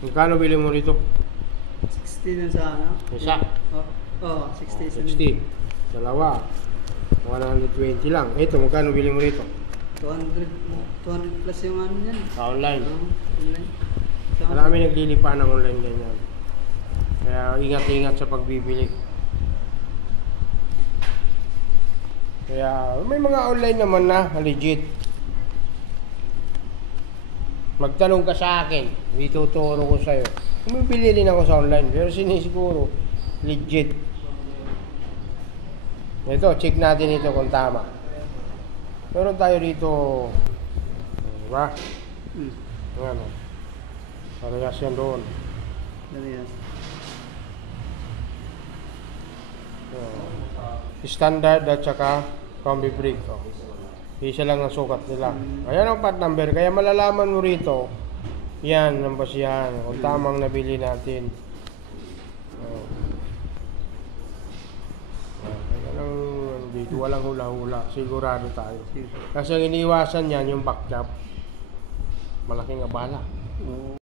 Magkano bili mo rito? 60 dun sa ano? Isa? Oo, 60 isa 60. Dalawa. 120 lang. Ito, magkano bili mo rito? 200 plus yung ano yan. Sa online. Online. Marami naglilipa ng online ganyan. Kaya ingat-ingat sa pagbibili. Kaya may mga online naman na legit. Magtanong ka sa akin, ituturo ko sa'yo. Bumibili din ako sa online, pero sinisiguro legit. Ito, check natin ito kung tama. Meron tayo dito, diba? Ano? Parehas yan doon. Parehas. Standard at saka combi brake. Isa lang ang sukat nila. Ayan ang part number. Kaya malalaman mo rito, yan ang basihan. Kung tamang nabili natin. Dito walang hula-hula. Sigurado tayo. Kasi ang iniwasan yan yung back job. Malaking abala.